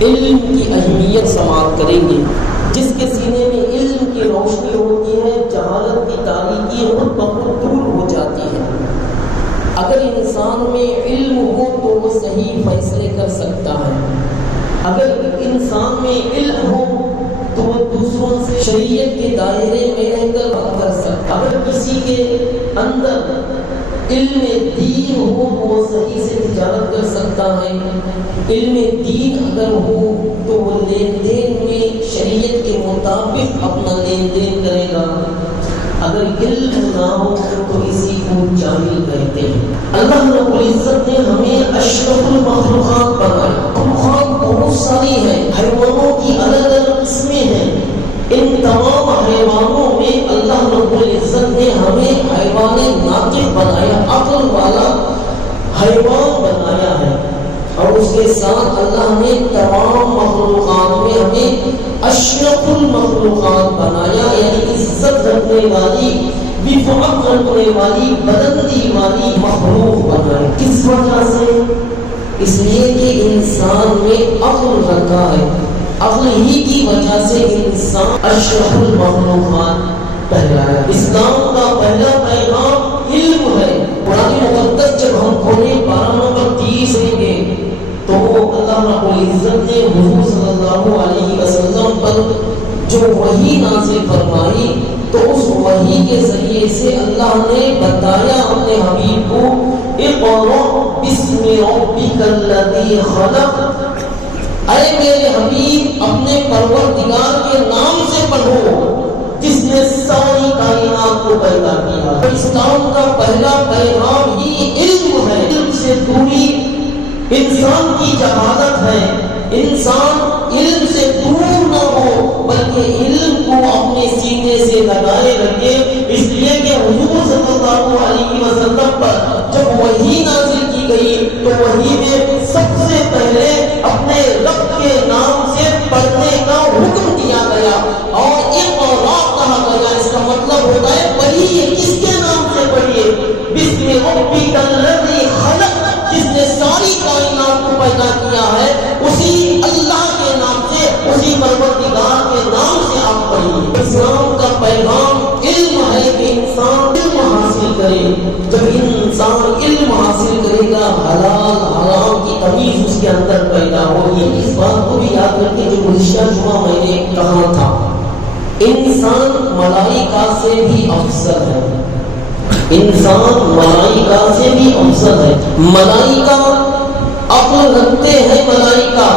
علم کی اہمیت سماعت کریں گے۔ جس کے سینے میں علم کی روشنی ہوتی ہے، جہالت کی تاریکی خود بخود دور ہو جاتی ہے۔ اگر انسان میں علم ہو تو وہ صحیح فیصلے کر سکتا ہے۔ اگر انسان میں علم ہو تو وہ دوسروں سے شریعت کے دائرے میں رہ کر بات کر سکتا ہے۔ اگر کسی کے اندر علم دین ہو تو وہ صحیح سے تجارت کر سکتا ہے۔ علم دین اگر ہو تو وہ لین دین میں شریعت کے مطابق اپنا لین دین کرے گا۔ اگر علم نہ ہو تو اسی کو جاہل کہتے ہیں۔ اللہ رب العزت نے ہمیں اشرف المخلوقات بنایا۔ مخلوقات بہت ساری ہیں، حیوانوں کی الگ الگ قسمیں ہیں۔ ان تمام حیوانوں میں اللہ رب العزت نے ہمیں حیوان ناطق بنایا، عقل والا حیوان بنایا ہے۔ اور اس کے ساتھ اللہ نے تمام مخلوقات میں ہمیں اشرف المخلوقات بنایا، یعنی عزت رکھنے والی، رفعت رکھنے والی، بلندی والی مخلوق بنائی۔ کس وجہ سے؟ اس لیے کہ انسان میں عقل رکھا ہے، عقل ہی کی وجہ سے انسان اشرف المخلوقات کہلایا۔ اسلام کا پہلا پیغام علم ہے۔ قرآن مقدس جب ہم کھولے 12 نمبر 30 لیں گے تو اللہ رب العزت نے حضور صلی اللہ علیہ وسلم پر جو وحی نازل فرمائی تو اس وحی کے ذریعے سے اللہ نے بتایا اپنے حبیب کو، اقرأ بسم ربک الذی خلق، اے میرے حبیب اپنے پروردگار کے نام سے پڑھو جس نے ساری کائنات کو پیدا کیا۔ اسلام کا پہلا پیغام ہی علم ہے۔ علم سے دوری انسان کی جہالت ہے۔ انسان علم سے دور نہ ہو بلکہ علم کو اپنے سینے سے لگائے رکھے، اس لیے کہ حضور صلی اللہ علیہ وسلم پر جب وحی نازل کی گئی تو وحی میں سب سے پہلے اپنے رب کے نام سے پڑھنے کا حکم دیا گیا اور اقرأ کہا گیا۔ اس کا مطلب ہوتا ہے پڑھیے، کس کے نام سے پڑھیے؟ بسم ربک الذی خلق، جس نے ساری کائنات کو پیدا کیا ہے، اسی اللہ کے نام سے، اسی پروردگار کے نام سے آپ پڑھیے۔ اسلام کا پیغام علم ہے کہ انسان علم حاصل کرے۔ جب انسان علم حاصل کرے گا حلال حرام کی تمیز اس کے اندر پیدا ہوگی۔ اس بات کو بھی یاد رکھیں جو گزشتہ جمعہ میں نے کہا تھا، انسان ملائکہ سے بھی افضل ہے۔ انسان ملائکہ سے بھی افضل ہے۔ ملائکہ عقل رکھتے ہیں، ملائکہ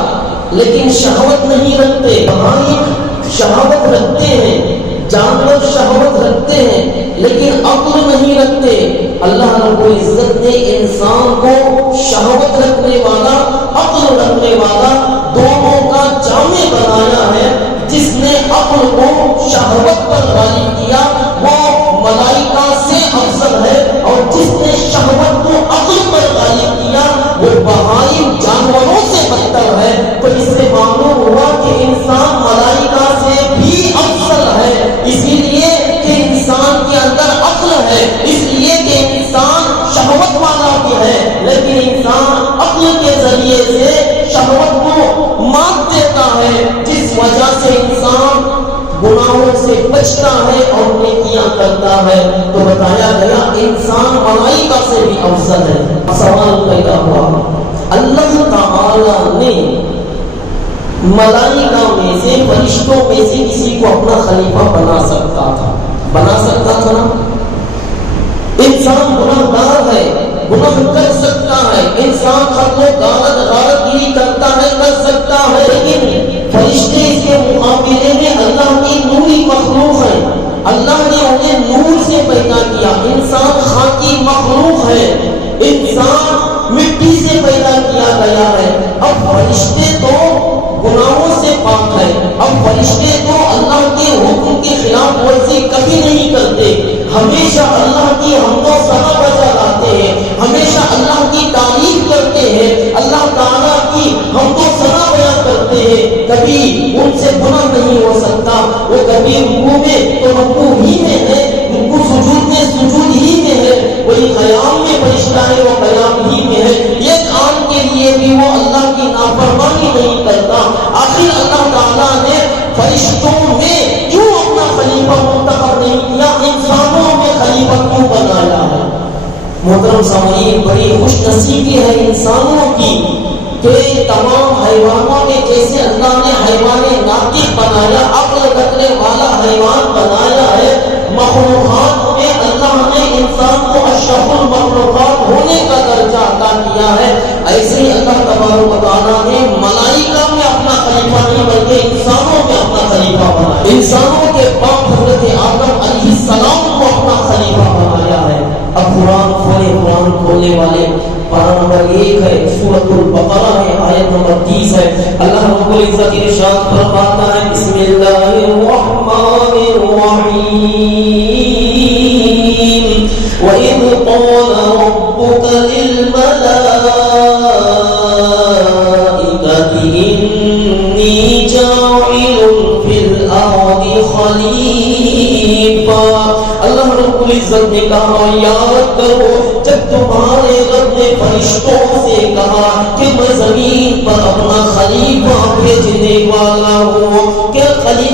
لیکن شہوت نہیں رکھتے۔ بہائم شہوت رکھتے ہیں، جانور شہوت رکھتے ہیں لیکن عقل نہیں رکھتے۔ اللہ رب العزت نے انسان کو شہوت رکھنے والا، عقل رکھنے والا دونوں کا جامع بنایا ہے۔ جس نے عقل کو شہوت پر غالب کیا وہ ملائکہ سے افضل ہے، اور جس نے شہوت کو عقل پر غالب کیا وہ بہائم جانوروں سے بدتر ہے۔ تو اس سے معلوم ہوا کہ انسان ملائکہ سے بھی افضل ہے، اسی لیے کہ انسان کے اندر عقل ہے، اس لیے کہ انسان شہوت والا بھی ہے، لیکن انسان عقل کے ذریعے سے شہوت کو مات دیتا ہے، جس وجہ سے انسان گناہوں سے بچتا ہے اور نیکیاں کرتا ہے۔ تو بتایا گیا انسان ملائکہ سے بھی افضل ہے۔ سوال پیدا ہوا، اللہ تعالی نے ملائکہ میں سے، فرشتوں میں سے کسی کو اپنا خلیفہ بنا سکتا تھا نا؟ انسان گناہگار ہے، گناہ کر سکتا ہے، انسان خط و غارت گیری کرتا ہے، کر سکتا ہے، لیکن فرشتے اس کے مقابلے میں اللہ کی نوری مخلوق ہے۔ اللہ نے انہیں نور سے پیدا کیا۔ انسان خاکی مخلوق ہے، انسان مٹی سے پیدا کیا گیا ہے۔ اب فرشتے تو گناہوں سے پاک ہے، اب فرشتے تو اللہ کے حکم کی خلاف ورزی کبھی نہیں کرتے، ہمیشہ اللہ کی حمد و ثنا بجا لاتے ہیں، ہمیشہ اللہ کی تعریف کرتے ہیں، اللہ تعالیٰ کی حمد و ثنا بیان کرتے ہیں۔ کبھی ان سے گناہ نہیں ہو سکتا، وہ کبھی رکوع میں تو رکوع ہی میں ہے، رکوع سجود میں سجود ہی میں ہے، وہی قیام میں فرشتہ ہے وہ قیام ہی میں ہے۔ ایک آن کے لیے بھی وہ اللہ کی نافرمانی نہیں کرتا، کہ تمام حیوانوں میں جیسے اللہ نے حیوان ناطق بنایا، عقل رکھنے والا حیوان بنایا ہے، مخلوقات میں اللہ نے انسان کو اشرف المخلوقات ہونے کا درجہ عطا کیا ہے، ایسے ہی اللہ تبارک و تعالیٰ نے ملائکہ میں اپنا خلیفہ نہیں بلکہ انسانوں میں اپنا خلیفہ بنایا، انسانوں کے باپ حضرت آدم علیہ السلام کو اپنا خلیفہ بنایا ہے۔ اب قرآن کھولنے والے پارہ نمبر 1 ہے، سورۃ البقرہ ہے، آیت نمبر 30 ہے۔ اللہ رب العزت ارشاد فرماتا ہے، بسم اللہ الرحمن الرحیم، وَإِذْ قَالَ رَبُّكَ لِلْمَلَائِكَةِ إِنِّي جَاعِلٌ فِي الْأَرْضِ خَلِيفَةً۔ اللہ رب العزت نے کہا، یاد کرو جب تمہارے رب نے فرشتوں سے کہا کہ میں زمین پر اپنا خلیفہ بھیجنے والا ہوں، کہ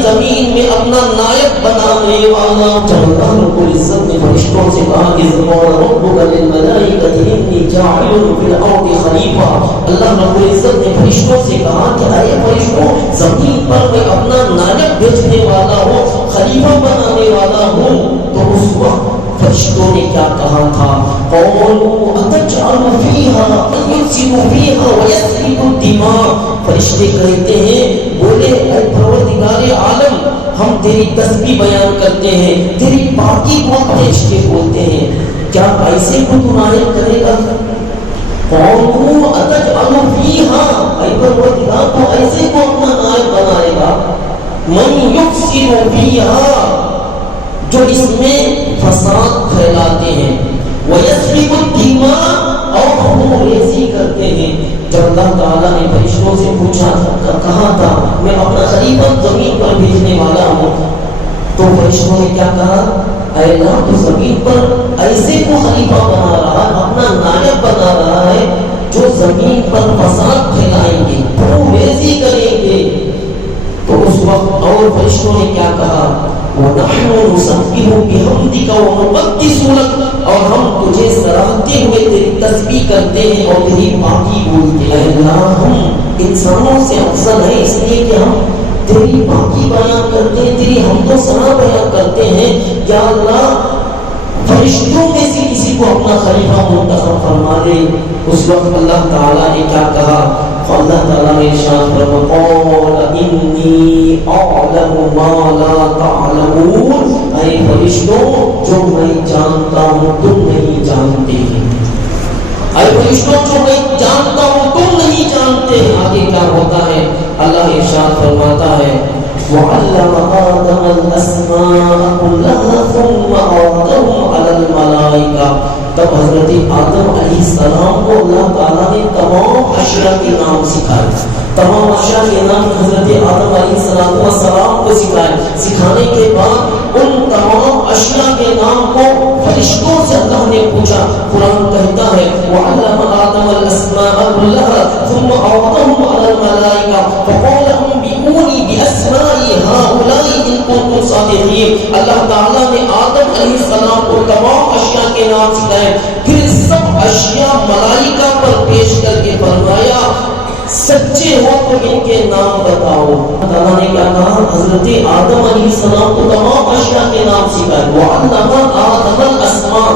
زمین میں اپنا نائب بنانے والا ہوں، جب اللہ رب العزت نے فرشتوں سے کہا اذ قال ربک للملائکۃ انی جاعل فی الارض خلیفہ، اللہ رب العزت نے فرشتوں سے کہا کہ اے فرشتوں، زمین پر میں اپنا نائب بھیجنے والا ہوں، خلیفہ بنانے والا ہوں، تو اس وقت فرشتوں نے کیا کہا تھا؟ قولوا اتجعل فیہا من یفسد فیہا ویسفک الدماء، فرشتے کہتے ہیں، بولے اے پروردگار عالم، ہم تیری تسبیح بیان کرتے ہیں، تیری پاکی بولتے عشق بولتے ہیں، کیا ایسے کو تو نائب کرے گا؟ قولوا اتجعل فیہا، اے پروردگار تو ایسے کو اپنا نائب بنائے گا، من یفسد فیہا، جو اس میں فساد پھیلاتے ہیں، وَيَسْفِكُ الدِّمَاءَ، اور خون ریزی کرتے ہیں۔ جب اللہ تعالیٰ نے فرشتوں سے پوچھا تھا، کہا تھا میں اپنا خلیفہ زمین پر بھیجنے والا ہوں، تو فرشتوں نے کیا کہا؟ اے اللہ، تو زمین پر ایسے کو خلیفہ بنا رہا ہے، اپنا نائب بنا رہا ہے جو زمین پر فساد پھیلائیں گے، خون ریزی کریں گے۔ تو اس وقت اور فرشتوں نے کیا کہا؟ وَنَحْنُ نُسَبِّحُ بِحَمْدِكَ وَنُقَدِّسُ لَكَ، اور ہم تجھے سراہتے ہوئے تیری تسبیح کرتے ہیں اور تیری پاکی بولتے ہیں۔ اللہ، ہم انسانوں سے افضل ہیں اس لیے کہ ہم تیری پاکی بیان کرتے ہیں، تیری حمد و ثنا بیان کرتے ہیں۔ یا اللہ، فرشتوں میں سے کسی کو اپنا خلیفہ منتخب فرما دے۔ اس وقت اللہ تعالیٰ نے کیا کہا؟ اللہ تعالیٰ نے ارشاد فرمایا، قال انی اعلم ما لا تعلمون، اے فرشتوں، جو میں جانتا ہوں تم نہیں جانتے، اے فرشتوں، جو میں جانتا ہوں تم نہیں جانتے۔ آگے کیا ہوتا ہے؟ اللہ ارشاد فرماتا ہے، وَعَلَّمَ آدَمَ الْأَسْمَاءَ كُلَّهَا ثُمَّ عَرَضَهُمْ عَلَى الْمَلَائِكَةِ، تب حضرت آدم علیہ السلام کو اللہ تعالیٰ نے تمام اشیاء کے نام سکھائے، تمام اشیاء کے نام حضرت آدم علیہ السلام کو سکھائے۔ سکھانے کے بعد ان تمام اشیاء کے نام کو فرشتوں سے اللہ نے پوچھا۔ قرآن کہتا ہے، وَعَلَّمَ آدَمَ الْأَسْمَاءَ كُلَّهَا ثُمَّ عَرَضَهُمْ عَلَى الْمَلَائِكَةِ فَقَالَ أَنبِئُونِي بِأَسْمَاءِ هَؤُلَاءِ إِن كُنتُمْ صَادِقِينَ۔ اللہ تعالیٰ نے آدم علیہ السلام کو تمام اشیاء کے نام سکھائے، پھر سب اشیاء ملائکہ پر پیش کر کے فرمایا، سچے ہو تو ان کے نام بتاؤ۔ اللہ تعالیٰ نے کیا کہا؟ حضرت آدم علیہ السلام کو تمام اشیاء کے نام سکھائے، وَعَلَّمَ آدَمَ الْأَسْمَاءَ،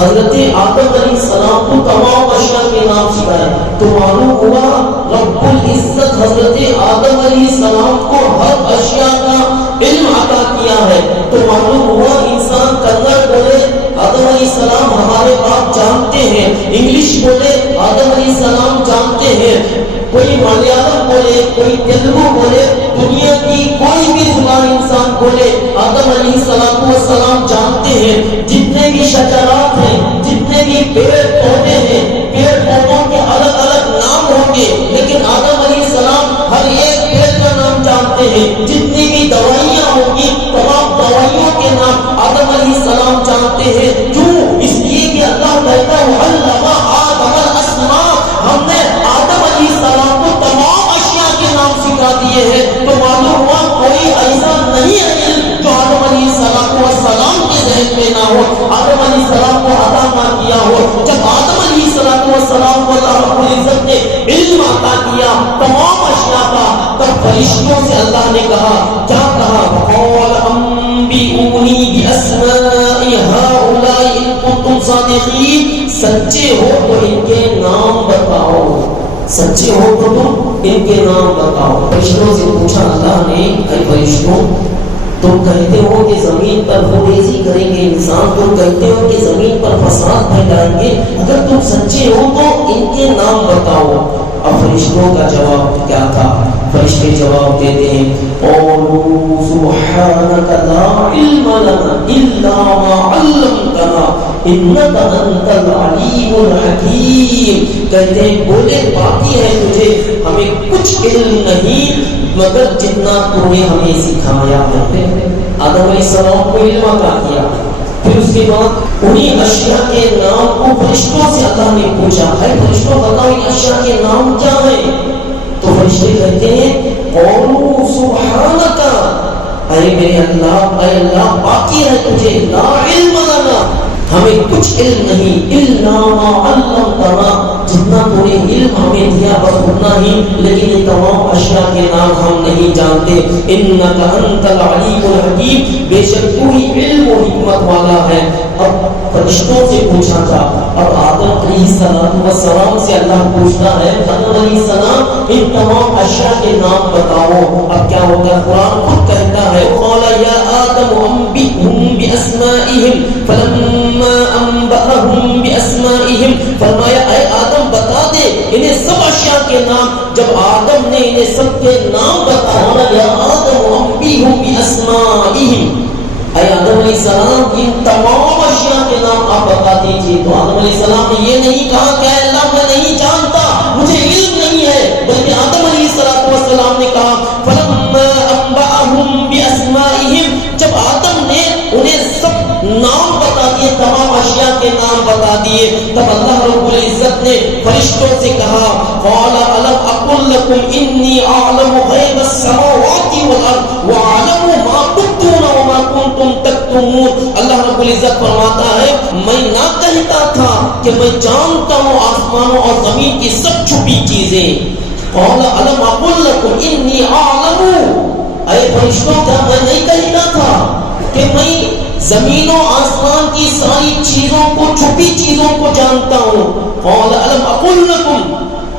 حضرت آدم علیہ السلام کو تمام اشیاء کے نام سکھائے۔ تو معلوم ہوا رب العزت حضرت آدم علیہ السلام کو ہر اشیاء کا علم عطا کیا ہے۔ تو معلوم ہوا انسان کنڑ بولے آدم علیہ السلام ہمارے باپ جانتے ہیں، انگلش بولے آدم علیہ السلام جانتے ہیں، کوئی ملیالم بولے، کوئی تیلگو بولے، دنیا کی کوئی بھی زبان انسان بولے، آدم علیہ السلام جانتے ہیں۔ جتنے بھی شجرات ہیں، جتنے بھی پیڑ پودے ہیں، پیڑ پودوں کے الگ الگ نام ہوں گے، لیکن آدم علیہ السلام ہر ایک پیڑ کا نام جانتے ہیں۔ جتنی بھی دوائیاں ہوں گی، تمام دوائیوں کے نام آدم علیہ السلام جانتے ہیں۔ کیوں؟ اس لیے کہ اللہ کہتا ہے، وَعَلَّمَ آدَمَ الْأَسْمَاءَ، ہم نے آدم علیہ السلام کو تمام اشیاء کے نام سکھا دیے ہیں۔ تو معلوم ہوا کوئی ایسا نہیں ہے جو آدم علیہ السلام کے ذہن میں نہ ہو، آدم علیہ السلام کو عطا نہ کیا ہو۔ جب آدم علیہ السلام کو اللہ رب العزت نے علم کیا تمام اشیاء کا، تب فرشتوں سے اللہ نے کہا، کیا کہا؟ قال انبئونی باسماء هؤلاء ان کنتم صادقین، سچے ہو تو ان کے نام بتاؤ، سچے ہو تو تم ان کے نام بتاؤ۔ فرشتوں سے پوچھا اللہ نے، اے فرشتوں تم کہتے ہو کہ زمین پر خونریزی کریں گے انسان، تم کہتے ہو کہ زمین پر فساد پھیلائیں گے، اگر تم سچے ہو تو ان کے نام بتاؤ۔ اب فرشتوں کا جواب کیا تھا؟ فرشتے جواب دیتے ہیں، قولوا سبحانک لا علم لنا الا ما علمتنا انک انت العلیم الحکیم، کہتے ہیں بولے باقی ہے تجھے، ہمیں کچھ علم نہیں مگر جتنا تو نے ہمیں سکھایا ہے۔ آدم علیہ السلام کو علم عطا کیا، پھر اس کے بعد انہیں اشیاء کے نام کو فرشتوں سے اللہ نے پوچھا، ہے فرشتوں بتاؤ ان اشیاء کے نام کیا ہیں؟ تو فرشتے کہتے ہیں قولوا سبحانک، اے میرے اللہ، اے اللہ باقی ہے تجھے، لا علم لنا ہمیں کچھ علم نہیں، الا ما علمتنا جتنا تو نے علم ہمیں دیا بس اتنا ہی، لیکن یہ تمام اشیاء کے نام ہم نہیں جانتے۔ انک انت العلیم الحکیم، بے شک تو ہی علم و حکمت والا ہے۔ اب فرشتوں سے پوچھا تھا، اب آدم علیہ السلام سے اللہ پوچھتا ہے، آدم علیہ السلام ان تمام اشیاء کے نام بتاؤ۔ اب کیا ہوگا؟ قرآن خود کہتا ہے، قال یا آدم انبئهم باسمائهم فلما انبأهم باسمائهم، فرمایا اے آدم بتا دے انہیں سب اشیاء کے نام۔ جب آدم نے انہیں سب کے نام بتایا، یا آدم انبئهم باسمائهم، اے آدم علیہ السلام ان تمام اشیاء کے نام آپ بتا دیجیے۔ تو آدم علیہ السلام نے یہ نہیں کہا کہ اے اللہ میں نہیں جانتا، مجھے علم نہیں ہے، بلکہ آدم علیہ السلام نے کہا فلما انبأهم باسمائهم، جب آدم نے انہیں سب نام بتا دیے، تمام اشیاء کے نام بتا دیے، تب اللہ رب العزت نے فرشتوں سے کہا، قال الم اقل لكم انی اعلم غیب السماوات والارض واعلم ما تبدون وما کنتم تکتمون۔ اللہ رب العزت فرماتا ہے، میں نہ کہتا تھا کہ میں جانتا ہوں آسمانوں اور زمین کی سب چھپی چیزیں۔ قال الم اقل لكم انی اعلم، اے فرشتوں کیا میں نہیں کہتا تھا کہ میں زمین و آسمان کی ساری چیزوں کو، چھپی چیزوں کو جانتا ہوں؟ قال الم اقل لكم،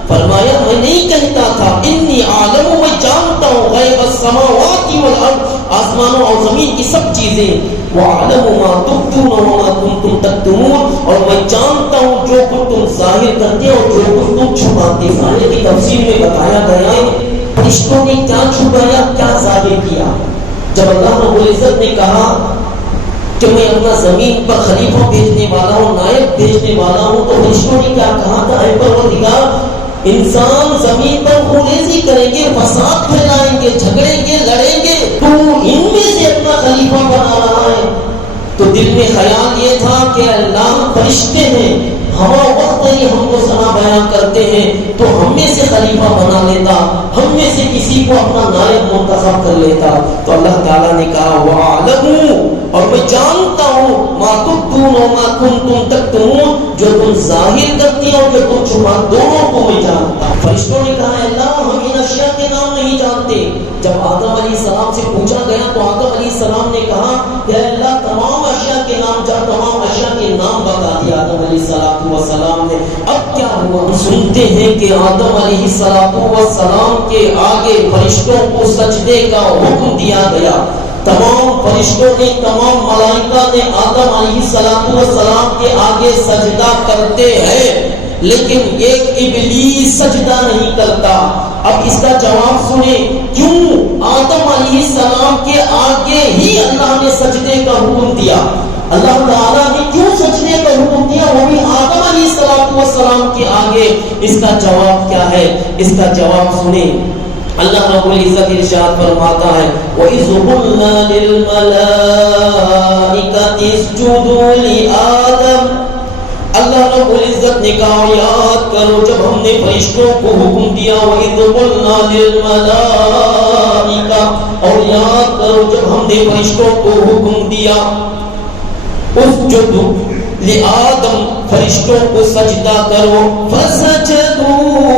فرمایا میں نہیں کہتا تھا، انی عالم، میں جانتا ہوں، غیب السماوات والارض، آسمانوں اور زمین کی سب چیزیں، وَأَعْلَمُ مَا تُبْدُونَ وَمَا كُنتُمْ تَكْتُمُونَ، اور میں جانتا ہوں جو کچھ تم ظاہر کرتے اور جو کچھ تم چھپاتے۔ ظاہر کی تفسیر میں بتایا گیا ہے فرشتوں نے کیا چھپایا، کیا ظاہر کیا۔ جب اللہ رب العزت نے کہا کہ میں اپنا زمین پر خلیفہ بھیجنے والا ہوں، نائب بھیجنے والا ہوں، تو فرشتوں نے کیا کہا تھا، اے پروردگار انسان زمین پر خونریزی کریں گے، فساد پھیلائیں گے، جھگڑیں گے، لڑیں گے، تو ان میں سے اپنا خلیفہ بنا رہا ہے۔ تو دل میں خیال یہ تھا کہ اللہ فرشتے ہیں، ہم وقت ہی ہم کو سنا بیان کرتے ہیں، تو ہم میں سے خلیفہ بنا لیتا، ہم میں سے کسی کو اپنا نائب منتخب کر لیتا۔ تو اللہ تعالیٰ نے کہا وَعَلَمُوا، اور میں جانتا ہوں، مَا تُبْدُونَ وَمَا كُنتُمْ تَكْتُمُونَ، جو تم ظاہر کرتی اور جو تم چھپا، دونوں کو میں جانتا ہوں۔ فرشتوں نے کہا اللہ ہم ان اشیاء کے نام نہیں جانتے۔ جب آدم علیہ السلام سے پوچھا گیا تو آدم علیہ السلام نے کہا کہ اللہ تمام اشیاء کے نام جان، تمام اشیاء کے نام بتا دیا آدم علیہ السلام نے۔ اب کیا ہوا؟ ہم سنتے ہیں کہ آدم علیہ السلام کے آگے فرشتوں کو سجدے کا حکم دیا گیا۔ تمام فرشتوں نے، تمام ملائکہ نے آدم علیہ السلام کے آگے سجدہ کرتے ہیں، لیکن ایک ابلیس سجدہ نہیں کرتا۔ اب اس کا جواب سنیں، کیوں آدم علیہ السلام کے آگے ہی اللہ نے سجدے کا حکم دیا؟ اللہ تعالیٰ نے کیوں سجدے کا حکم دیا وہ بھی آدم علیہ السلام کے آگے؟ اس کا جواب کیا ہے؟ اس کا جواب سنیں، اللہ رب العزت ارشاد فرماتا ہے وَإِذْ قُلْنَا لِلْمَلَائِكَةِ اسْجُدُوا لِآدَمَ، اللہ رب العزت نے کہا یاد کرو جب ہم نے فرشتوں کو حکم دیا وَإِذْ قُلْنَا لِلْمَلَائِكَةِ، اور یاد کرو جب ہم نے فرشتوں کو حکم دیا اسجدوا لآدم، فرشتوں کو سجدہ کرو، فسجدوا،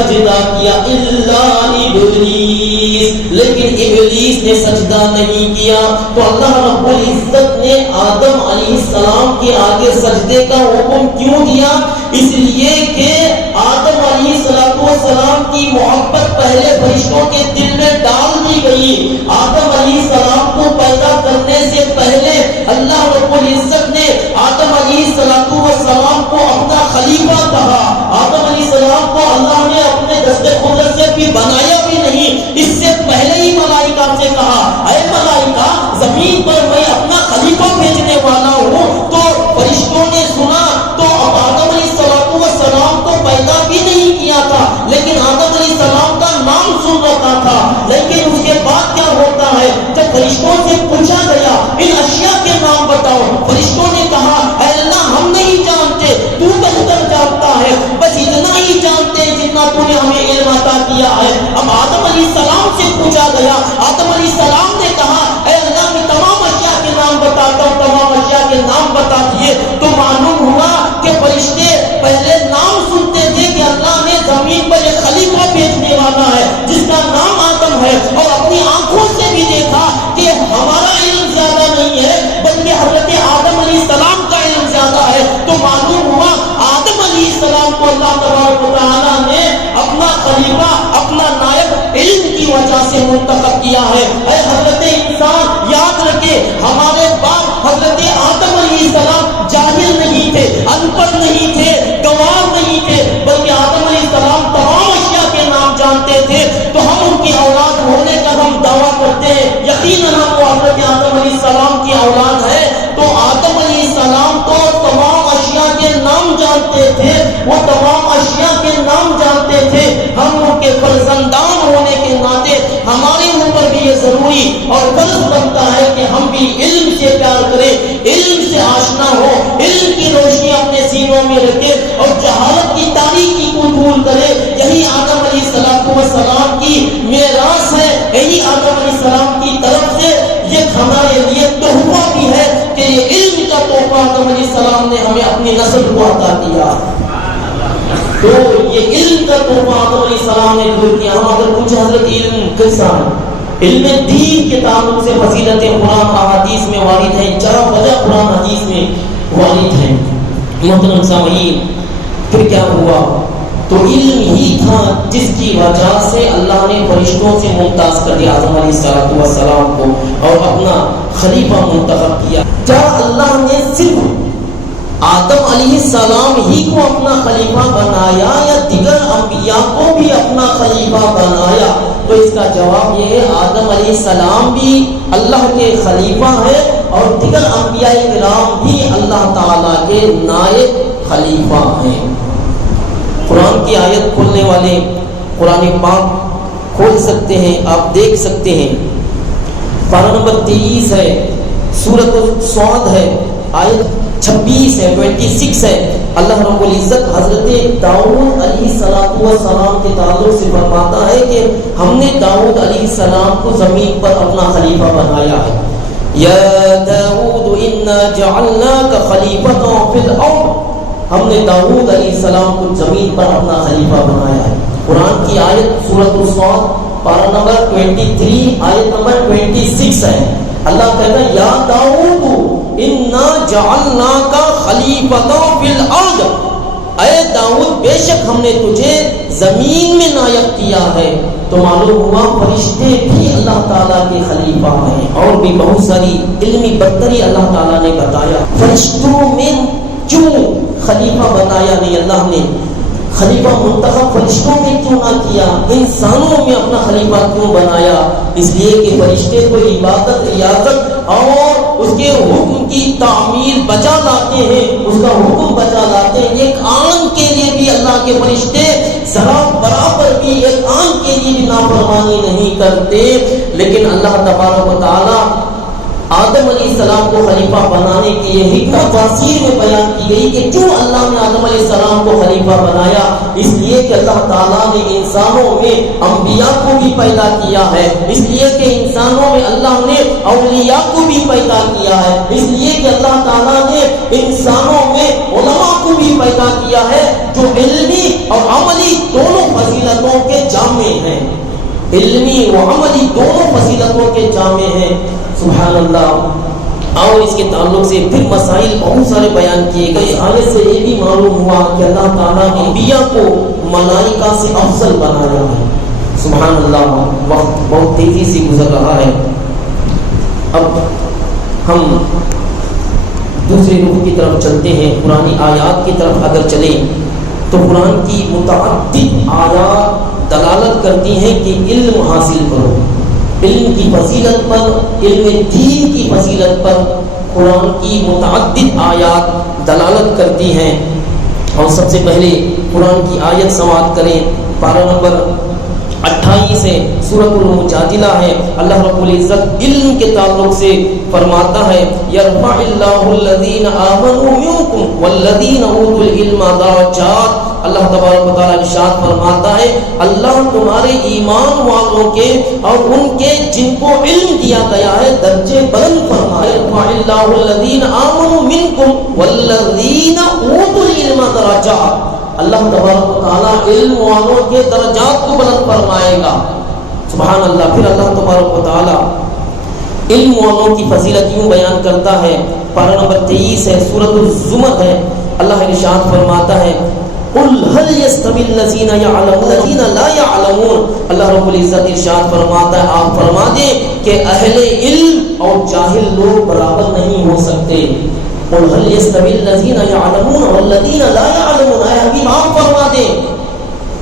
سجدہ کیا الا ابلیس، لیکن ابلیس نے سجدہ نہیں کیا۔ تو اللہ رب العزت نے آدم علیہ السلام کے آگے سجدے کا حکم کیوں دیا؟ اس لیے کہ آدم علیہ السلام کی محبت پہلے فرشتوں کے دل میں ڈال دی گئی۔ آدم علیہ السلام کو پیدا کرنے سے پہلے اللہ رب العزت نے آدم علیہ السلام کو اپنا خلیفہ کہا۔ آدم علیہ السلام کو اللہ نے اپنے دست قدرت سے بھی بنایا بھی نہیں، اس سے پہلے ہی ملائکہ سے کہا اے ملائکہ زمین پر میں اپنا خلیفہ بھیجنے والا ہوں۔ تو فرشتوں نے سنا تو اب آدم علیہ السلام کو پیدا بھی نہیں کیا تھا، لیکن آدم علیہ السلام کا نام سن رکھا تھا۔ لیکن اس کے بعد کیا ہوتا ہے؟ جب فرشتوں سے پوچھا گیا ان اشیاء کے نام بتاؤ، فرشتوں نے کہا اے اللہ ہم نہیں جانتے، تو بہتر جانتا ہے، بس اتنا ہی جانتے ہیں جتنا تو نے ہمیں علم عطا کیا ہے۔ اب آدم علیہ السلام سے پوچھا گیا، آدم علیہ السلام نے کہا اے اللہ میں تمام اشیاء کے نام بتاتا ہوں، تمام اشیاء کے نام بتا دیے۔ تو معلوم ہوا کہ فرشتے پہلے نام سنتے تھے کہ اللہ نے زمین پر ایک خلیفہ بھیجنے والا ہے جس کا نام آدم ہے، اور اپنی آنکھوں سے بھی دیکھا کہ ہمارا علم زیادہ نہیں ہے بلکہ حضرت آدم علیہ السلام کا علم زیادہ ہے۔ تو معلوم ہوا آدم علیہ السلام کو اللہ تبارک و تعالیٰ نے اپنا خلیفہ، اپنا نائب علم کی وجہ سے منتخب کیا ہے۔ اے حضرت انسان یاد رکھے ہمارے باپ حضرت آدم علیہ السلام جاہل نہیں تھے، ان پڑھ نہیں تھے، گوار نہیں تھے، بلکہ آدم علیہ السلام تمام اشیاء کے نام جانتے تھے۔ تو ہم ان کی اولاد ہونے کا ہم دعویٰ کرتے ہیں، یقیناً ہم وہ حضرت آدم علیہ السلام کی اولاد ہے۔ تو آدم علیہ السلام تو تمام اشیاء کے نام جانتے تھے، وہ تمام اشیاء کے نام جانتے تھے۔ ہم ان کے فرزندان ہونے کے ناطے ہمارے اوپر بھی یہ ضروری اور فرض بنتا ہے کہ ہم بھی علم سے پیار کریں، علم سے آشنا ہو، علم کی روشنی اپنے سینوں میں رکھے اور جہالت کی تاریکی کو دور کرے۔ یہی آدم علیہ السلام کی میراث ہے، یہی آدم علیہ السلام کی طرف سے یہ ہمارے لیے تحفہ بھی ہے کہ یہ علم کا تحفہ آدم علیہ السلام نے ہمیں اپنی نسل کو عطا کیا۔ تو یہ علم کا تحفہ آدم علیہ السلام نے دور کیا۔ ہم اگر پوچھیں حضرت علم کیسا ہے؟ علم دین کے تعلق سے فضیلتیں قرآن احادیث میں وارد ہیں، جا بجا قرآن حدیث میں وارد ہیں۔ محترم سامعین، پھر کیا ہوا؟ تو علم ہی تھا جس کی وجہ سے اللہ نے فرشتوں سے ممتاز کر دیا آدم علیہ السلام کو اور اپنا خلیفہ منتخب کیا۔ کیا اللہ نے صرف آدم علیہ السلام ہی کو اپنا خلیفہ بنایا یا دیگر انبیاء کو بھی اپنا خلیفہ بنایا؟ تو اس کا جواب یہ ہے آدم علیہ السلام بھی اللہ کے خلیفہ ہیں اور دیگر انبیاء کرام بھی اللہ تعالیٰ کے نائب خلیفہ ہیں۔ قرآن کی آیت کھولنے والے قرآن پاک کھول سکتے ہیں، آپ دیکھ سکتے ہیں، پارہ نمبر 23 ہے، سورۃ الصاد ہے، آیت 26 ہے، 26 ہے۔ اللہ رب العزت حضرت داؤد علیہ السلام کے تعلق سے فرماتا ہے کہ ہم نے داؤد علیہ السلام کو زمین پر اپنا خلیفہ بنایا ہے۔ یا داؤد انا جعلناک خلیفۃ فی الارض، ہم نے داؤد علیہ السلام کو زمین پر اپنا خلیفہ بنایا ہے۔ قرآن کی آیت سورۃ الصاد پارہ نمبر 23 آیت نمبر 26 ہے۔ اللہ کہتا ہے یا داؤد انا جعلناک خلیفۃ فی الارض، اے داؤد بے شک ہم نے تجھے زمین میں نائب کیا ہے۔ تو معلوم ہوا فرشتے بھی اللہ تعالیٰ کے خلیفہ ہیں، اور بھی بہت ساری علمی برتری اللہ تعالیٰ نے بتایا۔ فرشتوں میں کیوں خلیفہ بنایا نہیں اللہ نے؟ خلیفہ منتخب فرشتوں میں کیوں نہ کیا؟ انسانوں میں اپنا خلیفہ کیوں بنایا؟ اس لیے کہ فرشتے کو عبادت، ریاضت اور اس کے حکم کی تعمیل بجا لاتے ہیں، اس کا حکم بجا لاتے ہیں۔ ایک آن کے لیے بھی اللہ کے فرشتے ذرا برابر بھی ایک آن کے لیے بھی نافرمانی نہیں کرتے۔ لیکن اللہ تبارک و تعالی آدم علیہ السلام کو خلیفہ بنانے کی یہ حکمت تفسیر میں بیان کی گئی کہ کیوں اللہ نے آدم علیہ السلام کو خلیفہ بنایا؟ اس لیے کہ اللہ تعالیٰ نے انسانوں میں انبیاء کو بھی پیدا کیا ہے، اس لیے کہ انسانوں میں اللہ نے اولیاء کو بھی پیدا کیا ہے، اس لیے کہ اللہ تعالیٰ نے انسانوں میں علماء کو بھی پیدا کیا ہے جو علمی اور عملی دونوں فضیلتوں کے جامع ہیں، علمی و عملی دونوں فضیلتوں کے جامع ہیں۔ سبحان اللہ۔ اور اس کے تعلق سے پھر مسائل بہت سارے بیان کیے گئے۔ آیت سے یہ بھی معلوم ہوا کہ اللہ تعالیٰ نے انبیاء کو ملائکہ سے افضل بنایا ہے۔ سبحان اللہ۔ وقت بہت تیزی سے گزر رہا ہے، اب ہم دوسرے رخ کی طرف چلتے ہیں، قرآنی آیات کی طرف اگر چلیں تو قرآن کی متعدد آیات دلالت کرتی ہیں کہ علم حاصل کرو، علم کی فضیلت پر، علم دین کی فضیلت پر قرآن کی متعدد آیات دلالت کرتی ہیں۔ اور سب سے پہلے قرآن کی آیت سماعت کریں، پارہ نمبر 28 ہے، سورۃ المجادلہ ہے۔ اللہ رب العزت علم کے تعلق سے فرماتا ہے یرفع اللہ الذین آمنوا منکم والذین اوتوا العلم درجات۔ اللہ تبارک و تعالیٰ ارشاد فرماتا ہے اللہ تمہارے ایمان والوں کے اور ان کے جن کو علم دیا گیا ہے درجے بلند فرمائے۔ یرفع اللہ الذین آمنوا منکم والذین اوتوا العلم درجات۔ اللہ تبارک و تعالیٰ علم والوں کے درجات کو بلند فرمائے گا۔ سبحان اللہ۔ پھر اللہ تبارک و تعالیٰ علم والوں کی فضیلت یوں بیان کرتا ہے، پارہ نمبر 23 ہے، سورۃ الزمر ہے۔ اللہ ارشاد فرماتا ہے قل هل يستوي الذين يعلمون والذين لا يعلمون۔ اللہ رب العزت ارشاد فرماتا ہے آپ فرما دیں کہ اہل علم اور جاہل لوگ برابر نہیں ہو سکتے۔ قل هل يستوي الذين يعلمون والذين لا يعلمون، اے حبیب آپ فرما دیں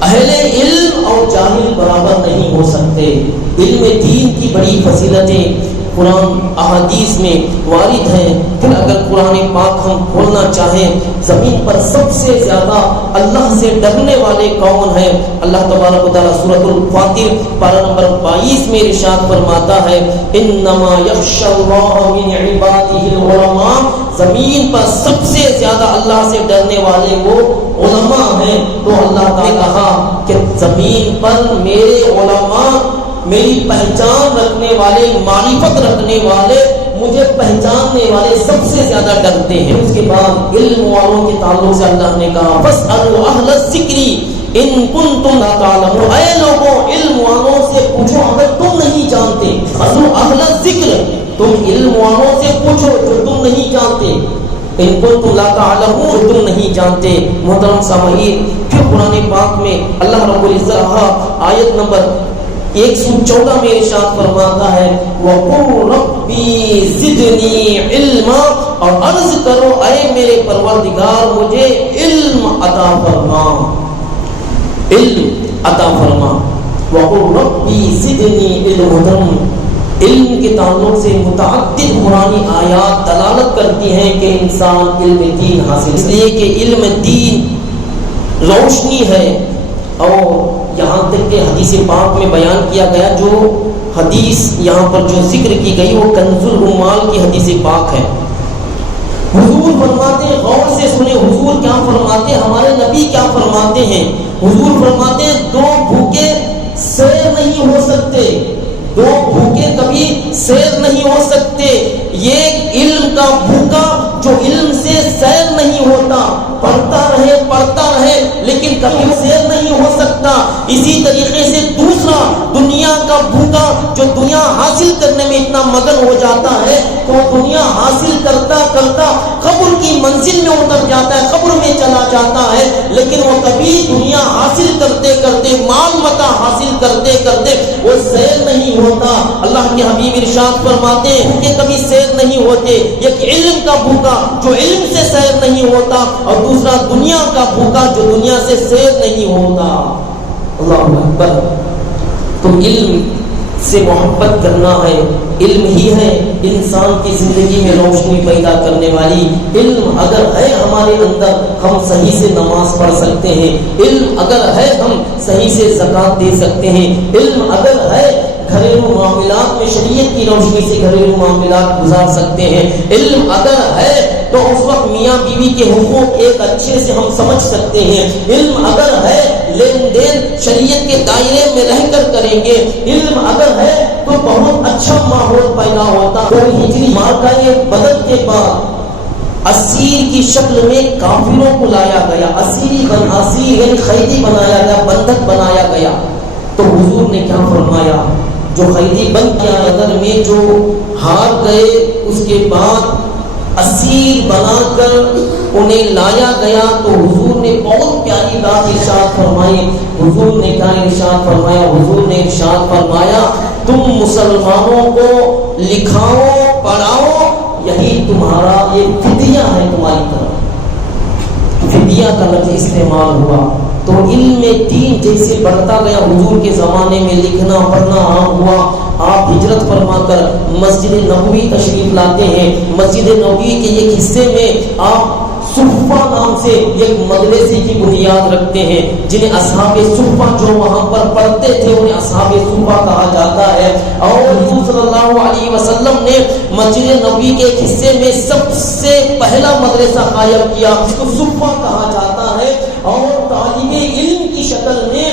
اہل علم اور جاہل برابر نہیں ہو سکتے۔ علم دین کی بڑی فضیلتیں قرآن احادیث میں وارد ہیں۔ پھر اگر قرآن پاک ہم کھولنا چاہیں، زمین پر سب سے زیادہ اللہ سے ڈرنے والے کون ہیں؟ اللہ تبارک و تعالیٰ سورۃ الفاتر پارہ نمبر 22 میں ارشاد فرماتا ہے انما یخشی اللہ من عبادہ العلماء۔ زمین پر سب سے زیادہ اللہ سے ڈرنے والے وہ علماء ہیں۔ تو اللہ تعالیٰ نے کہا کہ زمین پر میرے علماء، میری پہچان رکھنے والے، معرفت رکھنے والے، مجھے پہچاننے والے سب سے زیادہ ڈرتے ہیں۔ اس کے بعد علم والوں کے تعلق سے اللہ نے کہا فاسألوا اہل الذکر ان کنتم لا تعلمون۔ اے لوگوں علم والوں سے پوچھو اگر تم نہیں جانتے۔ فاسألوا اہل الذکر، تم علم والوں سے پوچھو جو تم نہیں جانتے، ان کنتم لا تعلمون، جو تم نہیں جانتے۔ محترم سامعین، پھر قرآن پاک میں اللہ رب العزت آیت نمبر 114 میں ارشاد فرماتا ہے وَقُلْ رَبِّي زِدْنِي عِلْمًا، اور عرض کرو اے میرے پروردگار مجھے علم عطا فرما، علم عطا فرما۔ وَقُلْ رَبِّي زِدْنِي عِلْمًا۔ علم کے تعلق سے متعدد قرآنی آیات دلالت کرتی ہیں کہ انسان علم دین حاصل، اس لیے کہ علم دین روشنی ہے۔ اور یہاں تک کہ حدیث پاک میں بیان کیا گیا، جو حدیث یہاں پر جو ذکر کی گئی وہ کنز العمال کی حدیث پاک ہے۔ حضور فرماتے ہیں، غور سے سنیں حضور کیا فرماتے ہیں، ہمارے نبی کیا فرماتے ہیں۔ حضور فرماتے ہیں دو بھوکے سیر نہیں ہو سکتے، دو بھوکے کبھی سیر نہیں ہو سکتے۔ یہ علم کا بھوکا جو علم سے سیر نہیں ہوتا، پڑھتا رہے لیکن کبھی سیر نہیں ہو سکتا۔ اسی طریقے سے دوسرا دنیا کا بھوکا جو دنیا حاصل کرنے میں اتنا مگن ہو جاتا ہے تو دنیا حاصل کرتا کرتا قبر کی منزل میں اتر جاتا ہے، قبر میں چلا جاتا ہے، لیکن وہ کبھی دنیا حاصل کرتے کرتے، مال متا حاصل کرتے کرتے وہ سیر نہیں ہوتا۔ اللہ کے حبیب ارشاد فرماتے ہیں کہ کبھی سیر نہیں ہوتے۔ ایک علم کا بھوکا جو علم سے سیر نہیں ہوتا، اور دوسرا دنیا کا بھوکا جو دنیا سے سیر نہیں ہوتا۔ اللہ اکبر۔ تو علم سے محبت کرنا ہے، علم ہی ہے انسان کی زندگی میں روشنی پیدا کرنے والی۔ علم اگر ہے ہمارے اندر ہم صحیح سے نماز پڑھ سکتے ہیں، علم اگر ہے ہم صحیح سے زکوٰۃ دے سکتے ہیں، علم اگر ہے گھریلو معاملات میں شریعت کی روشنی سے گھریلو معاملات گزار سکتے ہیں، علم اگر ہے تو اس وقت میاں بیوی کے حقوق ایک اچھے سے ہم سمجھ سکتے ہیں، علم اگر ہے لین دین شریعت کے دائرے میں رہ کر کریں گے، علم اگر ہے تو بہت اچھا ماحول پیدا ہوتا۔ تو ہجری مارکہ بدر کے بعد اسیر کی شکل میں کافروں کو لایا گیا، اسیر یعنی قیدی بنایا گیا، بندھک بنایا گیا. تو حضور نے کیا فرمایا؟ جو قیدی بن گیا بدر میں جو ہار گئے، اس کے بعد اسیر بنا کر انہیں لایا گیا، تو حضور نے بہت پیاری بات ارشاد فرمائی. حضور نے کیا ارشاد فرمایا؟ حضور نے ارشاد فرمایا تم مسلمانوں کو لکھاؤ پڑھاؤ، یہی تمہارا یہ فدیہ ہے، تمہاری طرف فدیہ کا لفظ استعمال ہوا. تو علم دین جیسے بڑھتا گیا، حضور کے زمانے میں لکھنا پڑھنا عام ہوا. آپ ہجرت فرما کر مسجد نبوی تشریف لاتے ہیں. مسجد نبوی کے ایک حصے میں آپ صفہ نام سے ایک مدرسے کی بنیاد رکھتے ہیں، جنہیں اصحاب صفہ جو وہاں پر پڑھتے تھے انہیں اصحاب صفہ کہا جاتا ہے. اور حضور صلی اللہ علیہ وسلم نے مسجد نبوی کے ایک حصے میں سب سے پہلا مدرسہ قائم کیا، جس کو صفہ کہا جاتا ہے. اور طالب علم کی شکل میں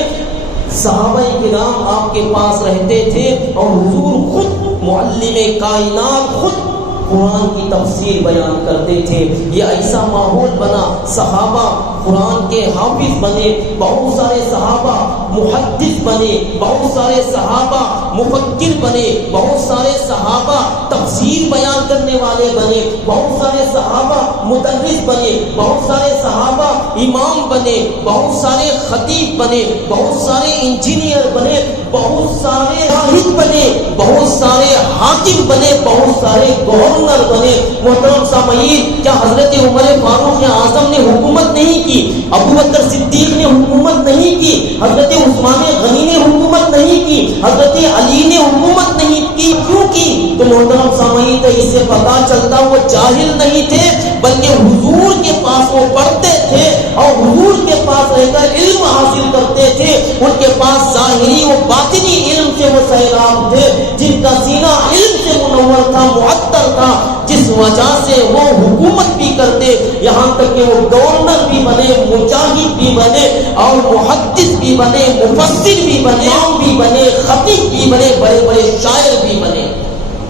صحابہ کرام آپ کے پاس رہتے تھے، اور حضور خود معلم کائنات خود قرآن کی تفسیر بیان کرتے تھے. یہ ایسا ماحول بنا، صحابہ قرآن کے حافظ بنے، بہت سارے صحابہ محدث بنے، بہت سارے صحابہ مفکر بنے، بہت سارے صحابہ تفسیر بیان کرنے والے بنے، بہت سارے صحابہ مدرس بنے، بہت سارے صحابہ امام بنے، بہت سارے خطیب بنے، بہت سارے انجینئر بنے، بہت سارے راہب بنے، بہت سارے حاکم بنے، بہت سارے گورنر بنے. محترم سامعین، کیا حضرت عمر فاروق اعظم نے حکومت نہیں کی؟ ابو بکر صدیق نے حکومت نہیں کی؟ حضرت عثمان غنی نے حکومت نہیں کی؟ حضرت علی نے حکومت نہیں کی؟ کیوں کی؟ تو محترم سامعین، تو اس سے پتا چلتا وہ جاہل نہیں تھے، بلکہ حضور کے پاس وہ پڑھتے تھے اور حضور کے پاس رہ کر علم حاصل کرتے تھے. ان کے پاس ظاہری و باطنی علم سے وہ سیراب تھے، جن کا سینہ علم سے منور تھا، معطر تھا، جس وجہ سے وہ حکومت بھی کرتے، یہاں تک کہ وہ گورنر بھی بنے، مجاہد بھی بنے، اور محدث بھی بنے، مفسر بھی بنے، امام بھی بنے، خطیب بھی بنے، بڑے بڑے شاعر بھی بنے.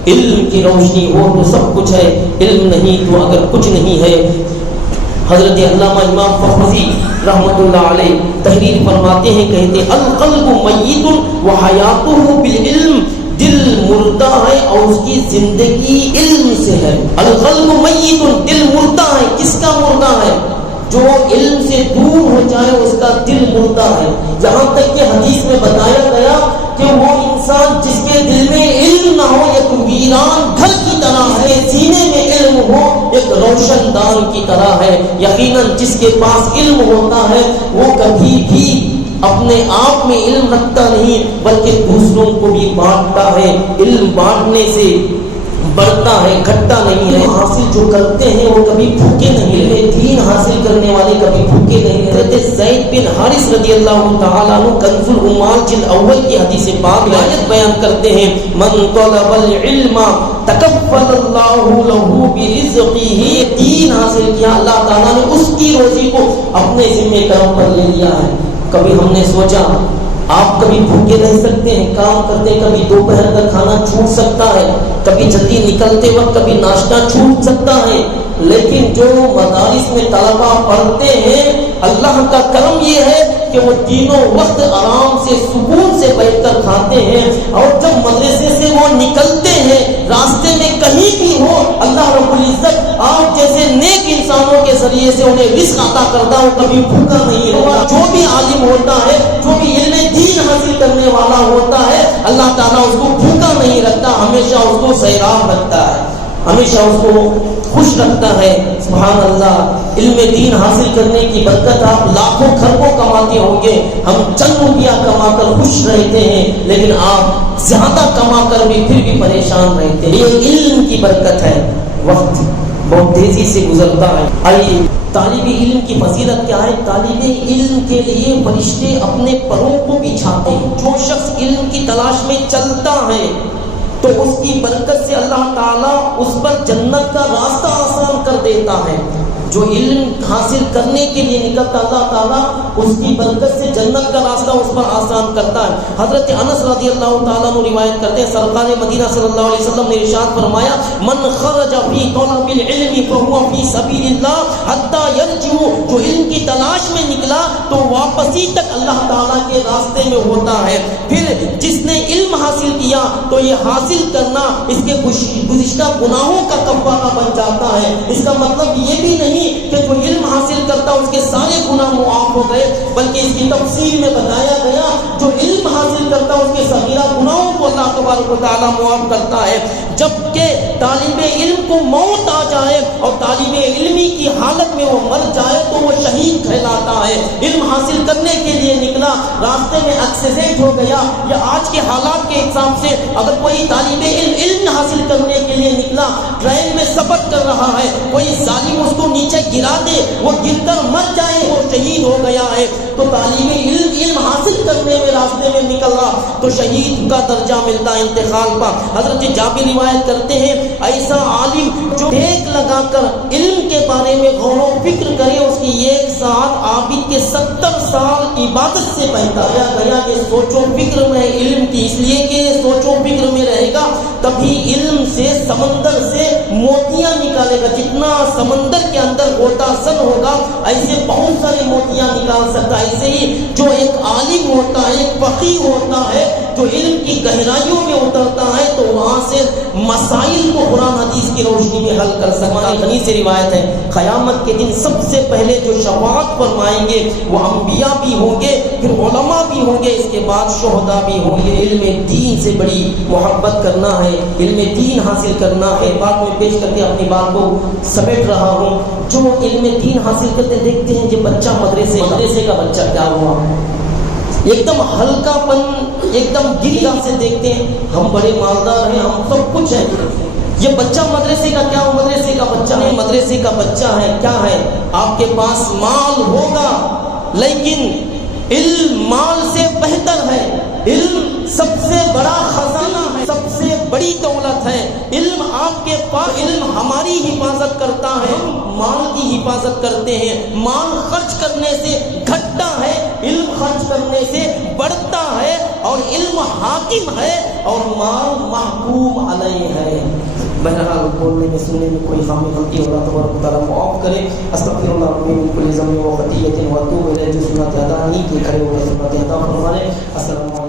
علم کی روشنی ہو تو سب کچھ ہے، علم نہیں تو اگر کچھ نہیں ہے. حضرت علامہ امام فخری رحمۃ اللہ علیہ تحریر فرماتے ہیں، کہتے القلب میت وحیاتہ بالعلم، دل مردہ ہے اور اس کی زندگی علم سے ہے. القلب میت، دل مردہ ہے. کس کا مردہ ہے؟ جو علم سے دور ہو جائے اس کا دل مردہ ہے. یہاں تک کہ حدیث میں بتایا گیا کہ وہ انسان جس کے دل میں علم نہ ہو ایک ویران گھر کی طرح ہے، سینے میں علم ہو ایک روشن دان کی طرح ہے. یقیناً جس کے پاس علم ہوتا ہے وہ کبھی بھی اپنے آپ میں علم رکھتا نہیں، بلکہ دوسروں کو بھی بانٹتا ہے. علم بانٹنے سے بڑھتا ہے، گھٹتا نہیں ہے. حاصل جو کرتے ہیں وہ کبھی بھوکے نہیں رہتے. دین حاصل کرنے والے کبھی بھوکے نہیں رہتے. زید بن حارث رضی اللہ تعالیٰ عنہ کنز العمال جلد اول کی حدیث پاک روایت بیان کرتے ہیں، من طلب العلم تکفل اللہ له برزقه. دین حاصل کیا، اللہ تعالیٰ نے اس کی روزی کو اپنے ذمہ کرم پر لے لیا ہے. کبھی ہم نے سوچا آپ کبھی بھوکے رہ سکتے ہیں، کام کرتے کبھی دوپہر کا کھانا چھوٹ سکتا ہے، کبھی جلدی نکلتے وقت کبھی ناشتہ چھوٹ سکتا ہے. لیکن جو مدارس میں طلبہ پڑھتے ہیں، اللہ کا کرم یہ ہے کہ وہ تینوں وقت آرام سے سکون سے بیٹھ کر کھاتے ہیں. اور جب مدرسے سے وہ نکلتے ہیں، راستے میں کہیں بھی ہو، اللہ رب العزت آپ جیسے نیک انسانوں کے ذریعے سے انہیں رزق عطا کرتا ہے، وہ کبھی بھوکا نہیں ہوتا. جو بھی عالم ہوتا ہے، جو بھی علم دین حاصل کرنے والا ہوتا ہے، اللہ تعالیٰ اس کو بھوکا نہیں رکھتا، ہمیشہ اس کو سیراب رکھتا ہے، ہمیشہ اس کو خوش رکھتا ہے. سبحان اللہ. علم دین حاصل کرنے کی برکت آپ لاکھوں کھربوں کماتے ہوں گے، ہم چند روپیہ کما کر خوش رہتے ہیں، لیکن آپ زیادہ کما کر بھی پھر بھی پریشان رہتے ہیں. یہ علم کی برکت ہے. وقت بہت تیزی سے گزرتا ہے. آئیے، طالب علم کی فضیلت کیا ہے؟ طالب علم کے لیے فرشتے اپنے پروں کو بچھاتے ہیں. جو شخص علم کی تلاش میں چلتا ہے تو اس کی برکت سے اللہ تعالیٰ اس پر جنت کا راستہ آسان کر دیتا ہے. جو علم حاصل کرنے کے لیے نکلتا اللہ تعالیٰ اس کی برکت سے جنت کا راستہ اس پر آسان کرتا ہے۔ حضرت انس رضی اللہ تعالیٰ عنہ روایت کرتے ہیں سرکار مدینہ صلی اللہ علیہ وسلم نے ارشاد فرمایا من خرج فی طلب العلم فهو فی سبیل اللہ حتی یرجع، جو علم کی تلاش میں نکلا تو واپسی تک اللہ تعالیٰ کے راستے میں ہوتا ہے۔ پھر جس نے علم حاصل کیا تو یہ حاصل کرنا اس کے گزشتہ گناہوں کا کفارہ بن جاتا ہے۔ اس کا مطلب یہ بھی نہیں کہ جو علم حاصل کرتا اس کے سارے گناہ معاف ہو گئے، بلکہ اس کی تفصیل میں بتایا گیا جو علم حاصل کرتا اس کے صغیرہ گناہوں کو اللہ تبارک و تعالیٰ معاف کرتا ہے۔ جبکہ طالب علم کو موت آ جائے اور طالب علمی کی حالت میں وہ مر جائے تو وہ شہید کہلاتا ہے۔ علم حاصل کرنے کے لیے نکلا، راستے میں ایکسیڈنٹ ہو گیا، یا آج کے حالات کے حساب سے اگر کوئی طالب علم حاصل کرنے کے لیے نکلا، ٹرین میں سفر کر رہا ہے، کوئی ظالم اس کو نیچے گرا دے، وہ گر کر مر جائے، وہ شہید ہو گیا ہے، تو طالب علم حاصل کرنے میں راستے میں نکل رہا تو شہید کا درجہ ملتا ہے انتقال پر۔ حضرت جابر روایت کرتے ہیں ایسا عالم جو ٹیک لگا کر علم کے بارے میں غور و فکر کرے اس کی ایک سال عابد کے 70 سال عبادت سے بہتر گیا۔ یہ سوچ و فکر میں علم کی، اس لیے کہ سوچ و فکر میں رہے گا تبھی علم سے سمندر سے موتیاں نکالے گا۔ جتنا سمندر کے اندر غوطہ زن ہوگا ایسے بہت سارے موتیاں نکال سکتا ہے۔ ایسے ہی جو ایک عالم ہوتا ہے، ایک فقیہ ہوتا ہے، جو علم کی گہرائیوں میں اترتا ہے تو وہاں سے مسائل کو قرآن حدیث کی روشنی میں حل کر سکتا ہے۔ غنی سے روایت ہے قیامت کے دن سب سے پہلے جو شفاعت فرمائیں گے وہ انبیاء بھی ہوں گے، پھر علماء بھی ہوں گے، اس کے بعد شہداء بھی ہوں گے۔ علم دین سے بڑی محبت کرنا ہے، علم دین حاصل کرنا ہے۔ بات میں پیش کر کے اپنی بات کو سمیٹ رہا ہوں۔ جو علم دین حاصل کرتے دیکھتے ہیں جو بچہ مدرسے کا بچہ کیا ہوا، ایک دم ہلکا پن، ایک دم گریا سے دیکھتے ہیں ہم بڑے مالدار ہیں، ہم سب کچھ ہیں، یہ بچہ مدرسے کا کیا ہو، مدرسے کا بچہ ہے، مدرسے کا بچہ ہے کیا ہے، آپ کے پاس مال ہوگا لیکن علم مال سے بہتر ہے۔ علم سب سے بڑا خزانہ ہے، سب سے بڑی دولت ہے۔ علم آپ کے پاس، علم ہماری حفاظت کرتا ہے، مال کی حفاظت کرتے ہیں۔ مال خرچ کرنے سے گھٹتا ہے، علم خرچ کرنے سے بڑھتا ہے، اور علم حاکم ہے اور مال محکوم علیہ ہے۔ بہرحال بولنے میں سننے میں کوئی خامی غلطی ہو اللہ تبارک و تعالیٰ معاف کرے۔ استغفر اللہ ربی من کل ذنب و خطیئۃ و اتوب الیہ۔ جو سنت ادا نہیں کی کھڑے ہو گئے سنت ادا فرمائے۔ السلام علیکم۔